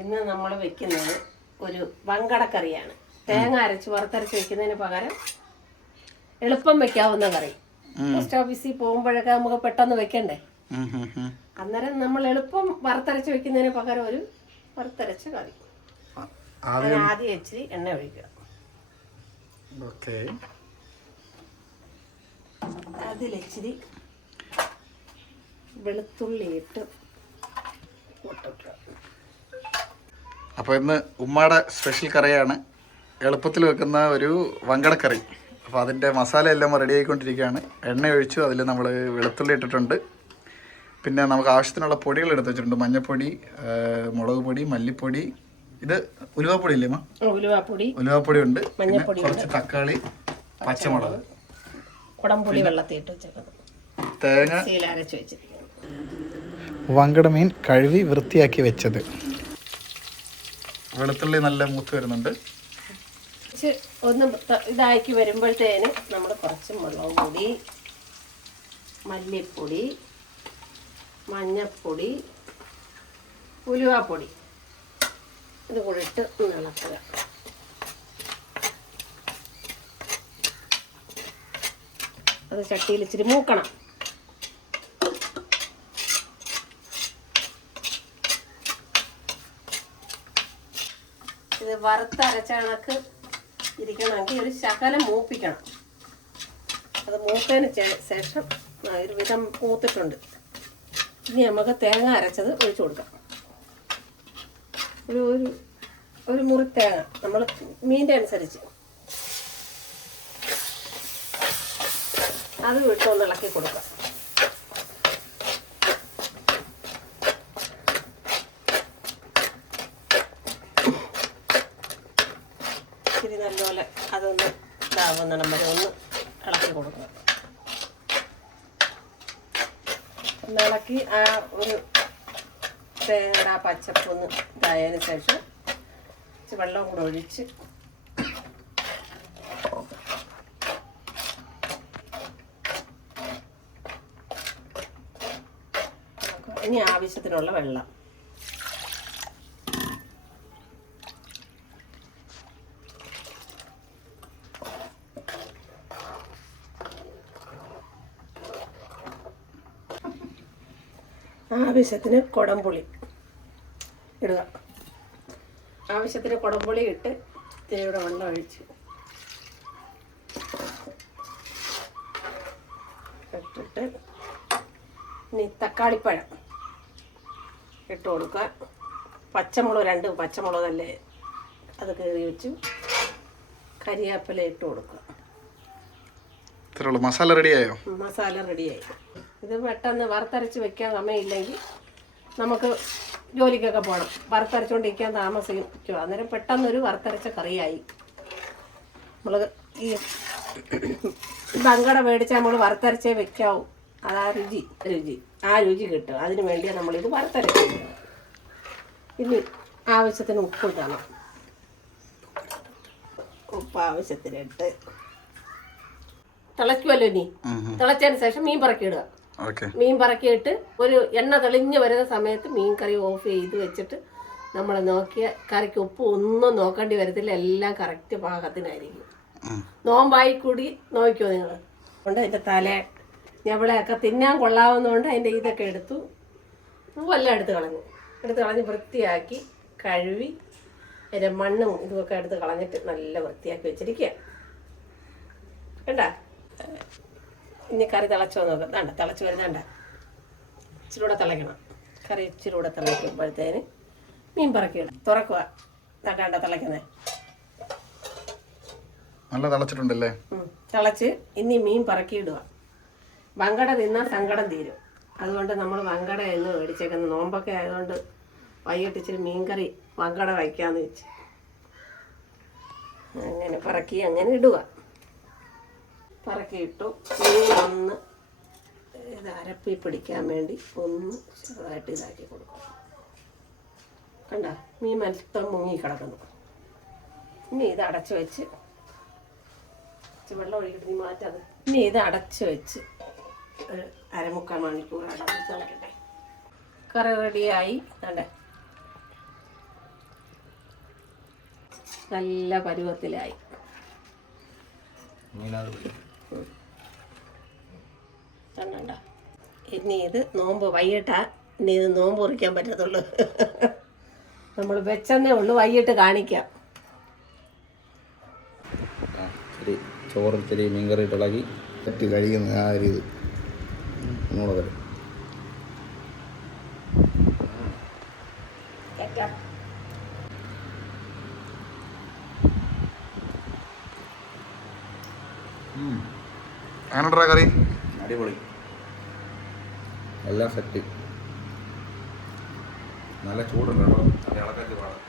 ഇന്ന് നമ്മൾ വെക്കുന്നത് ഒരു വങ്കടക്കറിയാണ്. തേങ്ങ അരച്ച് വറുത്തരച്ച് വെക്കുന്നതിന് പകരം എളുപ്പം വെക്കാവുന്ന കറി. പോസ്റ്റ് ഓഫീസിൽ പോകുമ്പോഴൊക്കെ നമുക്ക് പെട്ടെന്ന് വെക്കണ്ടേ, അന്നേരം നമ്മൾ എളുപ്പം വറുത്തരച്ച് വെക്കുന്നതിന് പകരം ഒരു വറുത്തരച്ച കറി. ആദ്യം ഇച്ചിരി എണ്ണ ഒഴിക്കുക. അതിലിച്ചിരി വെളുത്തുള്ളി ഇട്ട് പൊട്ടിക്കുക. അപ്പോൾ ഇന്ന് ഉമ്മയുടെ സ്പെഷ്യൽ കറിയാണ്, എളുപ്പത്തിൽ വെക്കുന്ന ഒരു വങ്കടക്കറി. അപ്പോൾ അതിൻ്റെ മസാല എല്ലാം റെഡി ആയിക്കൊണ്ടിരിക്കുകയാണ്. എണ്ണ ഒഴിച്ചു, അതിൽ നമ്മൾ വെളുത്തുള്ളി ഇട്ടിട്ടുണ്ട്. പിന്നെ നമുക്ക് ആവശ്യത്തിനുള്ള പൊടികൾ എടുത്ത് വെച്ചിട്ടുണ്ട്. മഞ്ഞൾപ്പൊടി, മുളക് പൊടി, മല്ലിപ്പൊടി, ഇത് ഉലുവാപ്പൊടി ഇല്ലേ അമ്മ? ഉലുവാപ്പൊടി ഉണ്ട്. പിന്നെ കുറച്ച് തക്കാളി, പച്ചമുളക്, കുടംപുളി വെള്ളത്തിട്ട് വെച്ചേക്കുന്നത്, തേങ്ങ അരച്ച് വെച്ചിരിക്കുന്നത്, വങ്കട മീൻ കഴുകി വൃത്തിയാക്കി വെച്ചത്. വെളുത്തുള്ളി നല്ല മൂത്ത് വരുന്നുണ്ട്. ഒന്ന് ഇതാക്കി വരുമ്പോഴത്തേന് നമ്മൾ കുറച്ച് മുളക് പൊടി, മല്ലിപ്പൊടി, മഞ്ഞൾപ്പൊടി, ഉലുവാപ്പൊടി ഇത് കൂടി ഇട്ട് ഇളക്കുക. അത് ചട്ടിയിൽ ഇച്ചിരി മൂക്കണം. ഇത് വറുത്തരച്ച കണക്ക് ഇരിക്കണമെങ്കിൽ ഒരു ശകലം മൂപ്പിക്കണം. അത് മൂത്തതിന് ശേഷം ഒരു വിധം മൂത്തിട്ടുണ്ട്. ഇനി നമുക്ക് തേങ്ങ അരച്ചത് ഒഴിച്ചു കൊടുക്കാം. ഒരു ഒരു മുറി തേങ്ങ നമ്മൾ മീൻ്റെ അനുസരിച്ച് അത് വിട്ടൊന്ന് ഇളക്കി കൊടുക്കാം. ഇച്ചിരി നല്ലപോലെ അതൊന്ന് ഇതാവുന്നിടം വരെ ഒന്ന് ഇളക്കി കൊടുക്കുക. ഒന്ന് ഇളക്കി ആ ഒരു തേങ്ങയുടെ ആ പച്ചപ്പൊന്ന് ഇതായതിന് ശേഷം ഇച്ചിരി വെള്ളം കൂടെ ഒഴിച്ച് ഇനി ആവശ്യത്തിനുള്ള വെള്ളം. ആവശ്യത്തിന് കുടംപുളി ഇടുക. ആവശ്യത്തിന് കുടംപുളി ഇട്ട് ഇത്തിരിയുടെ വെള്ളം ഒഴിച്ച് ഇട്ടിട്ട് ഇനി തക്കാളിപ്പഴം ഇട്ട് കൊടുക്കുക. പച്ചമുളക് 2 പച്ചമുളക് നല്ല അത് കീറി വെച്ച് കരിവേപ്പില ഇട്ട് കൊടുക്കുക. മസാല റെഡിയായോ? മസാല റെഡിയായി. ഇത് പെട്ടെന്ന് വറുത്തരച്ച് വെക്കാൻ സമയമില്ലെങ്കിൽ നമുക്ക് ജോലിക്കൊക്കെ പോകണം, വറുത്തരച്ചുകൊണ്ടിരിക്കാൻ താമസിക്കും. അന്നേരം പെട്ടെന്നൊരു വറുത്തരച്ച കറിയായി. നമ്മൾ ഈ വങ്കട മേടിച്ചാൽ നമ്മൾ വറുത്തരച്ചേ വെക്കാവൂ. അതാ രുചി കിട്ടും. അതിന് വേണ്ടിയാണ് നമ്മളിത് വറുത്തരയ്ക്കുന്നത്. ഇനി ആവശ്യത്തിന് ഉപ്പ് ഇടണം. ഉപ്പ് ആവശ്യത്തിനിട്ട് തിളയ്ക്കുമല്ലോ. ഇനി തിളച്ചതിന് ശേഷം മീൻ പറക്കിയിടുക. മീൻ പറക്കിയിട്ട് ഒരു എണ്ണ തെളിഞ്ഞ് വരുന്ന സമയത്ത് മീൻ കറി ഓഫ് ചെയ്ത് വെച്ചിട്ട് നമ്മൾ നോക്കിയ കറിക്ക് ഉപ്പ് ഒന്നും നോക്കേണ്ടി വരത്തില്ല. എല്ലാം കറക്റ്റ് പാകത്തിനായിരിക്കും. നോമ്പായി കൂടി നോക്കിയോ നിങ്ങൾ. അതുകൊണ്ട് അതിൻ്റെ തല ഞവളെയൊക്കെ തിന്നാൻ കൊള്ളാവുന്നതുകൊണ്ട് അതിൻ്റെ ഇതൊക്കെ എടുത്തു, പൂവെല്ലാം എടുത്ത് കളഞ്ഞ് വൃത്തിയാക്കി കഴുകി അതിൻ്റെ മണ്ണും ഇതുമൊക്കെ എടുത്ത് കളഞ്ഞിട്ട് നല്ല വൃത്തിയാക്കി വെച്ചിരിക്കുക. കണ്ട ഇനി കറി തിളച്ചോ നോക്കാം. വേണ്ട, തിളച്ച് വരുന്നേണ്ട, ഇച്ചിരി കൂടെ തിളയ്ക്കണം. കറി ഇച്ചിരി കൂടെ തിളയ്ക്കുമ്പോഴത്തേന് മീൻ പറക്കിയിടും. തുറക്കുക. തട്ടാണ്ട തിളയ്ക്കുന്നത് നല്ല തിളച്ചിട്ടുണ്ടല്ലേ. തിളച്ച് ഇനി മീൻ പറക്കിയിടുക. വങ്കട തിന്നാൽ സങ്കടം തീരും. അതുകൊണ്ട് നമ്മൾ വങ്കട എന്ന് മേടിച്ചേക്കുന്നത്. നോമ്പൊക്കെ ആയതുകൊണ്ട് വൈകിട്ട് ഇച്ചിരി മീൻകറി വങ്കട വയ്ക്കാമെന്ന് വെച്ച് അങ്ങനെ പറക്കി അങ്ങനെ ഇടുക. പറക്കിയിട്ടു. മീൻ ഒന്ന് ഇത് അരപ്പി പിടിക്കാൻ വേണ്ടി ഒന്ന് ചെറുതായിട്ട് ഇതാക്കി കൊടുക്കും. കണ്ട മീൻ മൊത്തം മുങ്ങി കിടക്കുന്നു. ഇനി ഇത് അടച്ചു വെച്ച് വെള്ളം ഒഴിക്കിട്ട് നീ മാറ്റാതെ. ഇനി ഇത് അടച്ചു വെച്ച് ഒരു 1/4 മണിക്കൂർ അടച്ച് തിളക്കട്ടെ. കറി റെഡിയായി. കണ്ടേ നല്ല പരുവത്തിലായി. കണ്ടോ? ഇനി ഇത് നോമ്പ് വൈകിട്ടാ, ഇനി ഇത് നോമ്പ് കുറിക്കാൻ പറ്റത്തുള്ളൂ. നമ്മൾ വെച്ചെന്നേ ഉള്ളൂ, വൈകിട്ട് കാണിക്കാം. ചോറ് ഇത്തിരി മീൻകറി ഇളകി പറ്റി കഴിക്കുന്ന ആ രീതി ഒന്നുകൂടെ തരും. അങ്ങനെയുണ്ടാ കറി? അടിപൊളി, എല്ലാം സെറ്റ്. നല്ല ചൂടുണ്ട് കേട്ടോ, അത് ഇളക്കത്തി പാടാം.